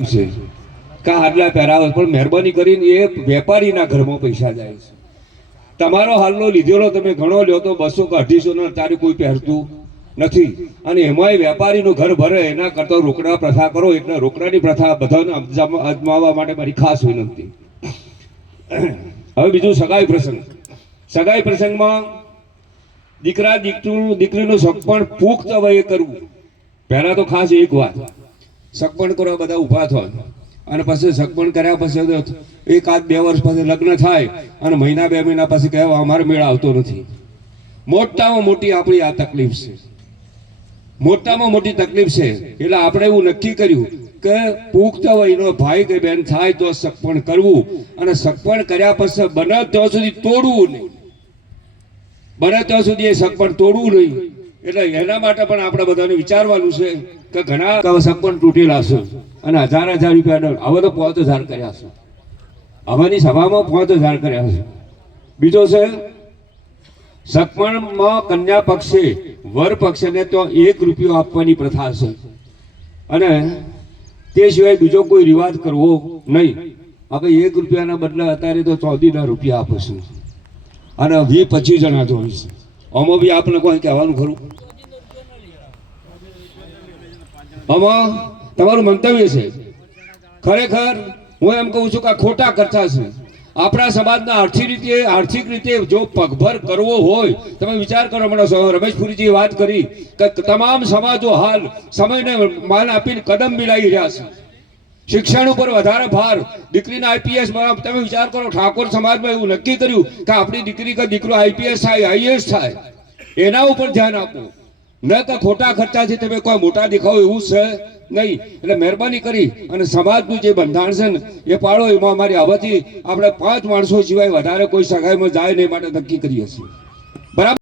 છે કા હાડલા પહેરાવે પણ મહેરબાની કરીને એ વેપારીના ઘરમાં પૈસા જાય છે. તમારો હાલનો લીધેલો તમે ઘણો લ્યો તો 200 કે 250 ને તારે કોઈ પહેરતું નથી, અને એમાંય વેપારીનું ઘર ભરે એના કરતા રોકડા પ્રથા કરો. એટલે રોકડાની પ્રથા બધાને અજમાવવા માટે મારી ખાસ વિનંતી. હવે બીજું સગાઈ પ્રસંગ. સગાઈ પ્રસંગમાં દીકરા દીકરીનું સગપણ પુખ્ત વયે કરવું. પહેલા તો ખાસ એક વાત, સગપણ કરવા બધા ઊભા થાય અને પછી સગપણ કર્યા પછી 1-2 વર્ષ પછી લગ્ન થાય અને મહિના 2 મહિના પછી કહેવા અમારે મેળ આવતો નથી. મોટામાં મોટી આપણી આ તકલીફ છે, મોટામાં મોટી તકલીફ છે. એટલે આપણે એવું નક્કી કર્યું કે પુખ્ત વયનો ભાઈ કે બેન થાય તો સગપણ કરવું, અને સગપણ કર્યા પછી બને ત્યાં સુધી તોડવું નહીં, બને ત્યાં સુધી એ સગપણ તોડવું નહીં. એટલે એના માટે પણ આપણે બધાને વિચારવાનું છે કે ઘણા સગપણ તૂટેલા છે અને 1000 રૂપિયા દંડ. હવે તો 5000 કર્યા છે, હવેની સભામાં 5000 કર્યા છે. બીજો છે સગપણમાં કન્યા પક્ષે વર પક્ષને તો 1 રૂપિયો આપવાની પ્રથા છે, અને તે સિવાય બીજો કોઈ રિવાજ કરવો નહીં. હવે 1 રૂપિયાના બદલે અત્યારે તો 14 રૂપિયા આપે છે, અને 20-25 જણા જોઈ છે. આમાં બી આપણે કોઈ કહેવાનું ખરું? આમાં તમારું મંતવ્ય છે? ખરેખર હું એમ કહું છું કે આ ખોટા ખર્ચા છે. આપણા સમાજના આર્થિક રીતે જો પગભર કરવો હોય, તમે વિચાર કરો. હમણાં રમેશપુરીજીએ વાત કરી કે તમામ સમાજો હાલ સમયને માન આપીને કદમ મિલાવી રહ્યા છે. શિક્ષણ ઉપર વધારે ભાર, દીકરીના આઈપીએસ. તમે વિચાર કરો, ઠાકોર સમાજમાં એવું નક્કી કર્યું કે આપણી દીકરી કે દીકરો આઈપીએસ થાય, આઈએએસ થાય, એના ઉપર ધ્યાન આપવું. ન કે ખોટા ખર્ચાથી તમે કોઈ મોટા દેખાવો એવું છે નહીં. એટલે મહેરબાની કરી અને સમાજનું જે બંધારણ છે ને એ પાળો. એમાં અમારી હવેથી આપણે 5 માણસો સિવાય વધારે કોઈ સગાઈમાં જાય નહીં માટે નક્કી કરીએ છીએ. બરાબર.